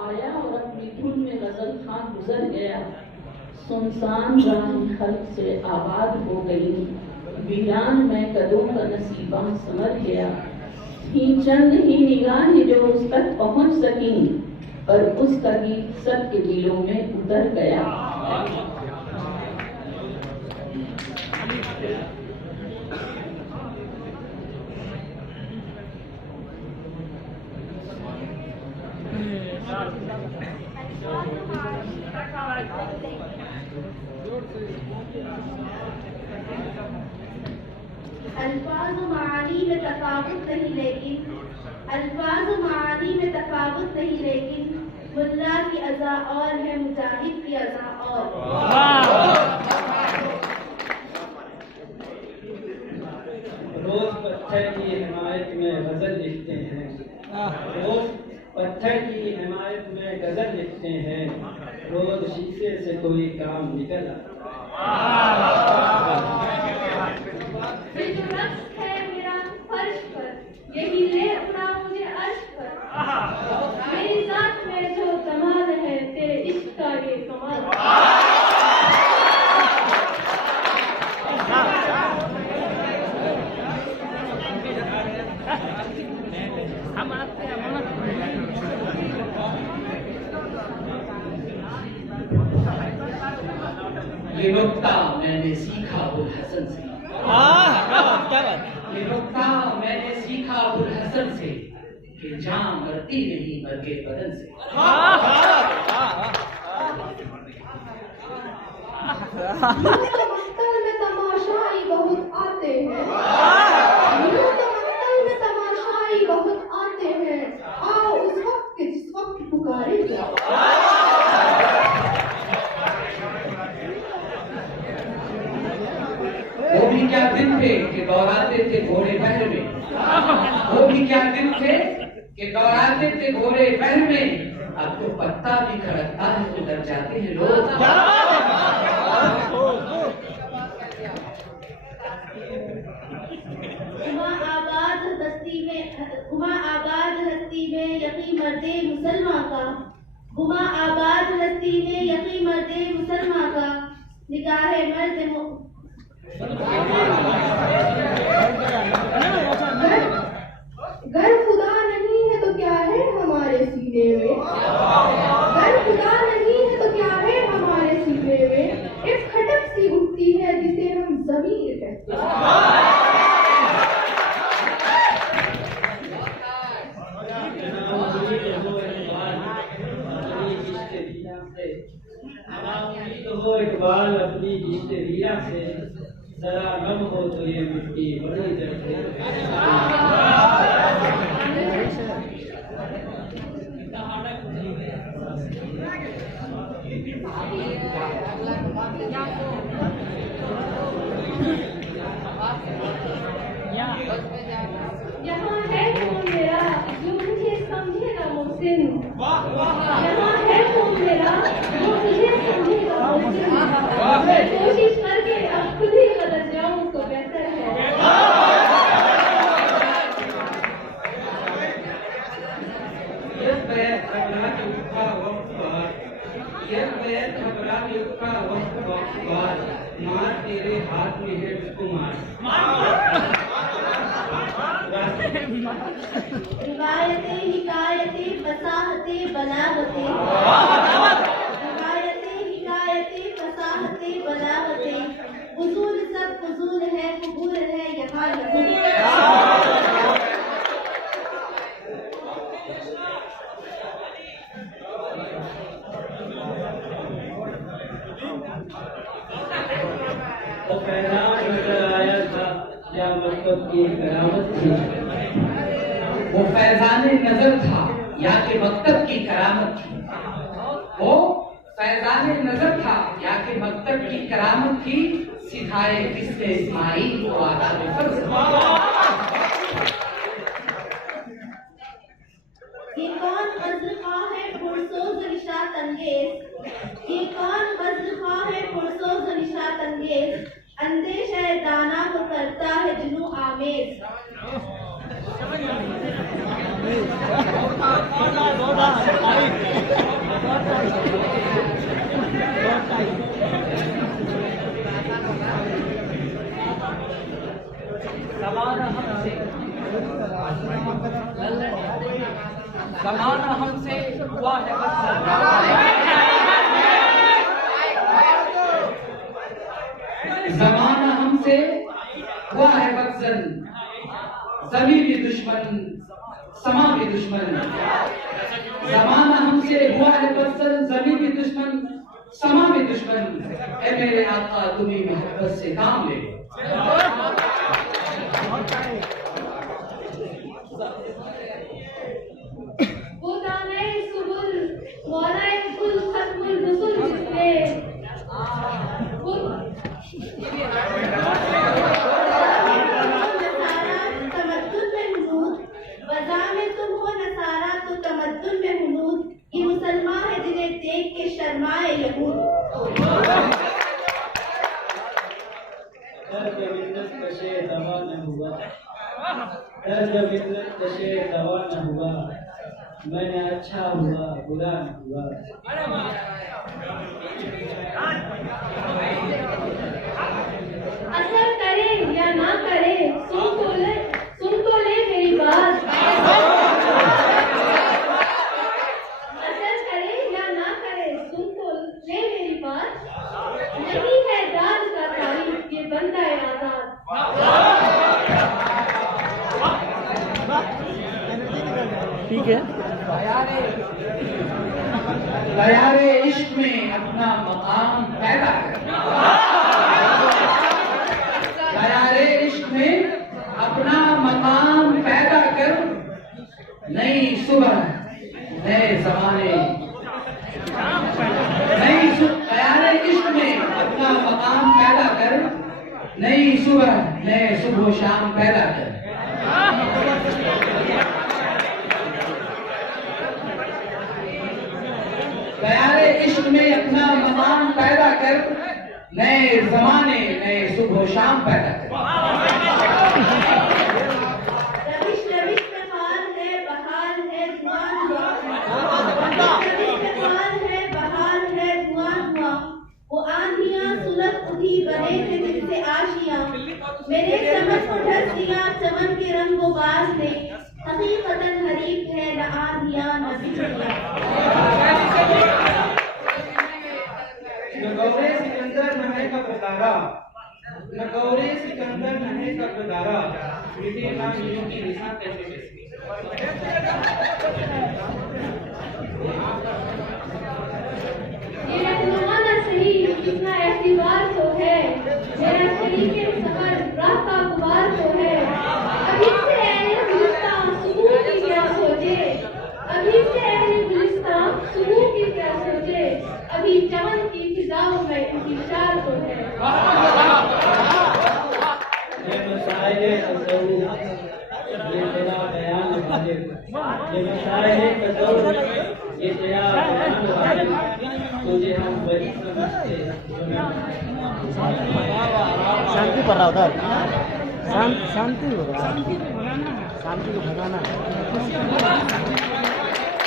आया और अपनी धुन में गजल खां गुजर गया। सुनसान राह खल्क से आबाद हो गई, वीरान में कदों का नसीबा समझ गया। ही चंद ही निगाहें जो उस तक पहुंच सकी, पर उसका गीत सबके दिलों में उतर गया। अल्फाज़ मानी में तफावुत नहीं लेकिन अल्फाज़ मानी में तफावुत नहीं लेकिन मुल्ला की अज़ा और है, मुजाहिद की अज़ा और। रोज पत्थर की हिमायत में गजल लिखते हैं, रोज पत्थर की हिमायत में गजल लिखते हैं, रोज शीशे से कोई काम निकल है मेरा फर्श पर, यही ले अपना मुझे अर्श पर। मेरी जात में जो कमाल है, तेरे इश्क का ये कमाल। ये नुक्ता मैंने सीखा अबुल हसन से। क्या बात। ये नुक्ता मैंने सीखा अबुल हसन से कि जान मरती नहीं मर्गे बदन से। मक्तल में तमाशाई बहुत आते हैं, तमाशाई बहुत आते हैं। आओ उस वक्त के जिस वक्त पुकारे जाओ। वो भी क्या दिन थे कि दौड़ाते थे घोड़े बहर में, वो भी क्या दिन थे कि दौड़ाते थे घोड़े बहर में। अब तो पत्ता भी खड़कता है तो डर जाते हैं लोग। गुमा आबाद हस्ती में यकी मर्दे मुसलमान का, गुमा आबाद हस्ती में यकी मर्दे मुसलमान का। निगाहे मर्द गर खुदा नहीं है तो क्या है हमारे सीने में, गर खुदा नहीं है तो क्या है हमारे सीने में। एक खटक सी उठती है जिसे हम ज़मीर कहते हैं। हो इकबाल अपनी जीते वीरा से, जरा गम हो तो ये मिट्टी बड़ी दर्द यहाँ है कौन मेरा जो मुझे समझेगा मोहसिन, यहाँ है कौन मेरा जो मुझे समझेगा मोहसिन। मैं कोशिश करके अब खुद ही बदल जाऊं तो बेहतर है। मार तेरे हाथ में है उसको मार। रिवायतें हिकायतें फसाहतें बलागतें, रिवायतें हिकायतें फसाहतें बलागतें। फुजूल सब फुजूल है, कबूल है यहाँ नहीं। तो फैजान नजर आया था या मतलब की करामत थी। वो फैजाने नजर था या कि मकतब की करामत थी। वो फैजाने नजर था या कि मकतब की करामत थी। सिखाए किसने इस्माइल को आदाब फर्ज। ये कौन मज़्रख़्वाह है पुरसोज़ निशात अंगेज़, ये कौन मज़्रख़्वाह है पुरसोज़ निशात अंगेज़। अंदेशा दाना को करता है जुनू आमेज़। जमाना हमसे हुआ है बदतर, जमाना हमसे हुआ है बदतर, ज़मीं भी दुश्मन समा भी दुश्मन, जमाना हमसे हुआ है बदतर, ज़मीं भी दुश्मन समा भी दुश्मन, ऐ मेरे आका तुम्ही मोहब्बत से काम ले। वो दाने सुबुल मौलाए कुल खत्मुल रसूल जिसने वो तमद्दुन में हुनूद, वज़ा में तुम हो नसारा तो तमद्दुन में हुनूद, ये मुसलमान है जिन्हें देख के शर्माए यहूद। दर्द मिन्नत कशे दवा न हुआ, दर्द मिन्नत कशे दवा न हुआ, मैंने अच्छा हुआ बुरा न हुआ। असर करे या ना करे सुन तो ले मेरी बात। असर करे या ना करे सुन तो ले मेरी बात, नहीं है दाद का तारीफ ये बंदा है आजाद। ठीक है। दयारे इश्क में अपना मकाम पैदा कर, दयारे इश्क में अपना मकाम पैदा कर, नई सुबह नए जमाने, दयारे इश्क में अपना मकाम पैदा कर, नई सुबह नए सुबह शाम पैदा कर। दयारे इश्क में अपना मकाम पैदा कर, नए जमाने नए सुबह शाम पैदा कर। रविश रविश में हाल है बहाल है धुआं धुआं, रविश में हाल है बहाल है धुआं धुआं, वो आंधियां सुलग उठी बने थे जिससे आशियां, मेरे चमन को ढक दिया चमन के रंगो बाज ने, हकीकतन हरीफ है न आंधियां न बिजलियां। न गौरे सिकंदर नहे का पतारा, न गौरे सिकंदर नहे का पतारा, मिटे ना नीलों की निशा कैसे कैसे। ये रहनुमा न सही इतना एहतिबार तो है, मेरा शरीके सफर राह का गुबार तो है। अभी से अहले गुलिस्तान सुबह की क्या सोचे, अभी से अहले गुलिस्तान सुबह की क्या सोचे, अभी चमन की फिजाओं में इंतजार तो है। ये मसाइले तसव्वुर, ये तेरा बयान वाजिब, ये मसाइले तसव्वुर, ये तेरा बयान वाजिब, तुझे हम वही समझते जो मैं। शांति पड़ रहा उधर, शांति हो रहा है, शांति को भगाना।